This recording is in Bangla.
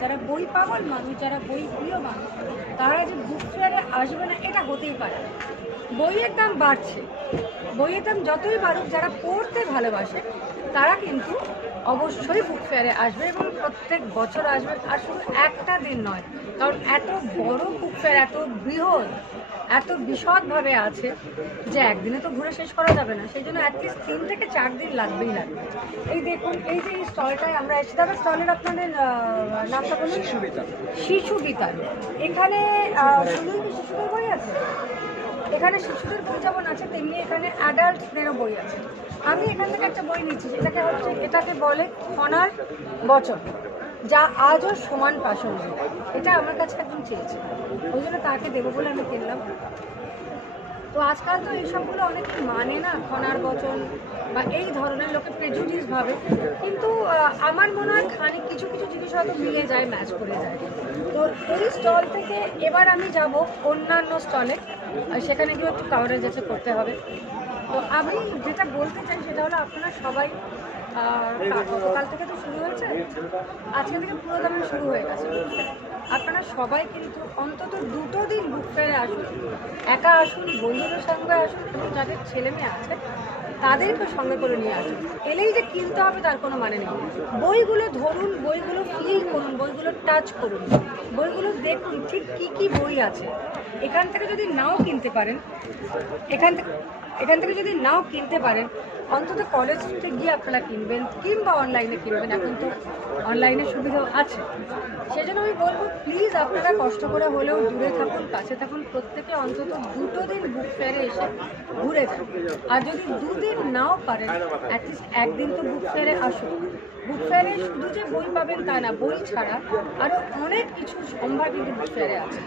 যারা বই পাগল মানুষ, যারা বই প্রিয় মানুষ, তারা যে বুক ফেয়ারে আসবে না এটা হতেই পারে না। বইয়ের দাম বাড়ছে, বইয়ের দাম যতই বাড়ুক, যারা পড়তে ভালোবাসে তারা কিন্তু অবশ্যই বুক ফেয়ারে আসবে এবং প্রত্যেক বছর আসবে। আর শুধু একটা দিন নয়, কারণ এত বড় বুক ফেয়ার, এত বৃহৎ, এত বিশদভাবে আছে যে একদিনে তো ঘুরে শেষ করা যাবে না। সেই জন্য অ্যাটলিস্ট 3 থেকে 4 দিন লাগবেই লাগবে। এই দেখুন, এই যে এই স্টলটায় আমরা এসে, দাদা স্টলের আপনাদের নামটা বলুন। শিশু বিতান। এখানে শুধুই কি শিশুদের বই আছে? এখানে শিশুদের বই যেমন আছে তেমনি এখানে অ্যাডাল্টদেরও বই আছে। আমি এখান থেকে একটা বই নিচ্ছি, এটাকে বলে খনার বচন, যা আজও সমান প্রাসঙ্গিক। এটা আমার কাছে একদম চেয়েছে, ওই জন্য তাকে দেবো বলে আমি কিনলাম। তো আজকাল তো এইসবগুলো অনেকে মানে না, খনার বচন বা এই ধরনের, লোকে প্রেজুডিস ভাবে, কিন্তু আমার মনে হয় খানিক কিছু কিছু জিনিস হয়তো মিলে যায়, ম্যাচ করে যায়। তো এই স্টল থেকে এবার আমি যাব অন্যান্য স্টলে, সেখানে গিয়ে একটু কাভারেজ আছে করতে হবে। তো আমি যেটা বলতে চাই সেটা হলো, আপনারা সবাই গতকাল থেকে তো শুরু হয়েছে, আজকে থেকে পুরো দামে শুরু হয়ে গেছে। আপনারা সবাই কিন্তু অন্তত 2 দিন বুক ফেয়ারে আসুন, একা আসুন, বন্ধুদের সঙ্গে আসুন, এবং যাদের ছেলে মেয়ে আছে তাদেরকে সঙ্গে করে নিয়ে আসুন। এলেই যে কিনতে হবে তার কোনো মানে নেই। বইগুলো ধরুন, বইগুলো ফিল করুন, বইগুলো টাচ করুন, বইগুলো দেখুন ঠিক কী কী বই আছে। এখান থেকে যদি নাও কিনতে পারেন, এখান থেকে যদি নাও কিনতে পারেন, অন্তত কলেজ স্ট্রিটে গিয়ে আপনারা কিনবেন, কিংবা অনলাইনে কিনবেন। এখন তো অনলাইনের সুবিধাও আছে। সেজন্য আমি বলবো, প্লিজ আপনারা কষ্ট করে হলেও দূরে থাকুন, কাছে থাকুন, প্রত্যেকে অন্তত 2 দিন বুক ফেয়ারে এসে ঘুরে যান। আর যদি 2 দিন নাও পারেন, অ্যাটলিস্ট 1 দিন তো বুক ফেয়ারে আসুন। বুক ফেয়ারে শুধু যে বই পাবেন তা না, বই ছাড়া আরও অনেক কিছু সম্ভার কিন্তু বুক ফেয়ারে আছে।